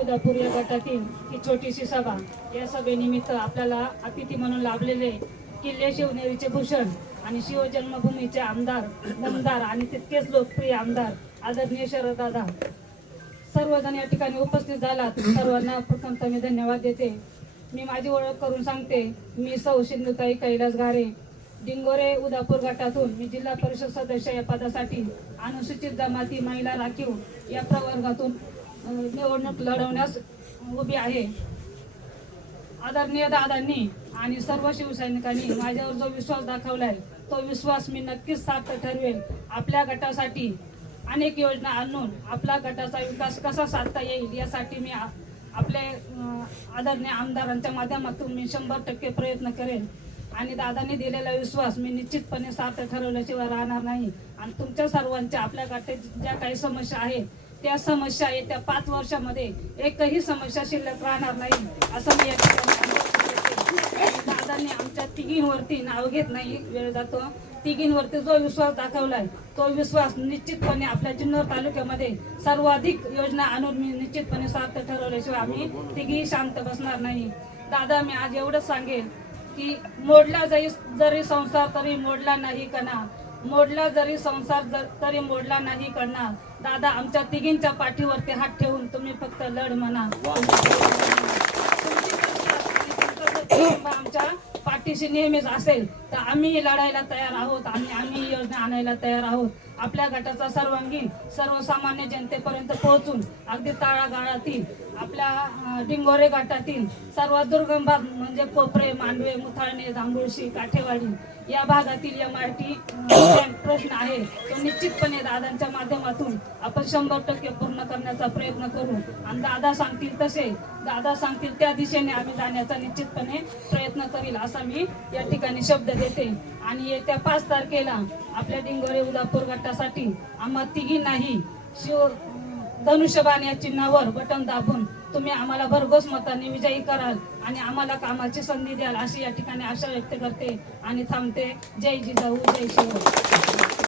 उदापूर या गटातील ही छोटीशी सभा या सभेनिमित्त आपल्याला अतिथी म्हणून लाभलेले किल्ले शिवनेरीचे भूषण आणि शिवजन्मभूमीचे आमदार दमदार आणि तितकेच लोकप्रिय आमदार आदरणीय शरददादा सर्वजण या ठिकाणी उपस्थित झालात. सर्वांना प्रथमतः मी धन्यवाद देते. मी माझी ओळख करून सांगते. मी सौ सिंधुताई कैलास घारे डिंगोरे उदापूर गटातून मी जिल्हा परिषद सदस्य या पदासाठी अनुसूचित जमाती महिला राखीव या प्रवर्गातून निवडणूक लढवण्यास उभी आहे. आदरणीय दादांनी आणि सर्व शिवसैनिकांनी माझ्यावर जो विश्वास दाखवलाय तो विश्वास मी नक्कीच सार्थ ठरवेल आपल्या गटासाठी अनेक योजना आणून आपला गटाचा विकास कसा साधता येईल यासाठी मी आपले आदरणीय आमदारांच्या माध्यमातून मी शंभर टक्के प्रयत्न करेन. आणि दादांनी दिलेला विश्वास मी निश्चितपणे सार्थ ठरवल्याशिवाय राहणार नाही. आणि तुमच्या सर्वांच्या आपल्या गटात ज्या काही समस्या आहेत त्या समस्या येत्या पाच वर्षामध्ये एकही समस्या शिल्लक राहणार नाही असं मी या दादांनी आमच्या तिघींवरती नाव घेत नाही वेळ जातो. तिघींवरती जो विश्वास दाखवलाय तो विश्वास निश्चितपणे आपल्या जुन्नर तालुक्यामध्ये सर्वाधिक योजना आणून मी निश्चितपणे सार्थ ठरवल्याशिवाय आम्ही तिघी शांत बसणार नाही. दादा मी आज एवढंच सांगेन की मोडला जरी जरी संसार तरी मोडला नाही कणा मोडला जरी संसार जर- तरी मोडला नाही करणार. दादा आमच्या तिघींच्या पाठीवरती हात ठेवून तुम्ही फक्त लढ म्हणा. आमच्या पाठीशी नेहमीच असेल. तर आम्ही लढायला तयार आहोत. आणि आम्ही योजना आणायला तयार आहोत. आपल्या गटाचा सर्वांगीण सर्वसामान्य जनतेपर्यंत पोहोचून अगदी तळागाळातील आपल्या डिंगोरे गटातील सर्वात दुर्गम भाग म्हणजे कोपरे मांडवे मुथाळणे जांभुळशी काठेवाडी या भागातील एम आर टी प्रश्न आहे. तो निश्चितपणे दादांच्या माध्यमातून आपण शंभर टक्के पूर्ण करण्याचा प्रयत्न करू. आणि दादा सांगतील तसे दादा सांगतील त्या दिशेने आम्ही जाण्याचा निश्चितपणे प्रयत्न करील असा मी या ठिकाणी शब्द देते. आणि येत्या पाच तारखेला आपल्या डिंगोरे उदापूर गटासाठी आम्हा तिघी नाही शिव धनुष्यबाण या चिन्हावर बटन दाबून तुम्ही आम्हाला भरघोस मतांनी विजयी कराल आणि आम्हाला कामाची संधी द्याल अशी या ठिकाणी आशा व्यक्त करते आणि थांबते. जय जिजाऊ जय शिव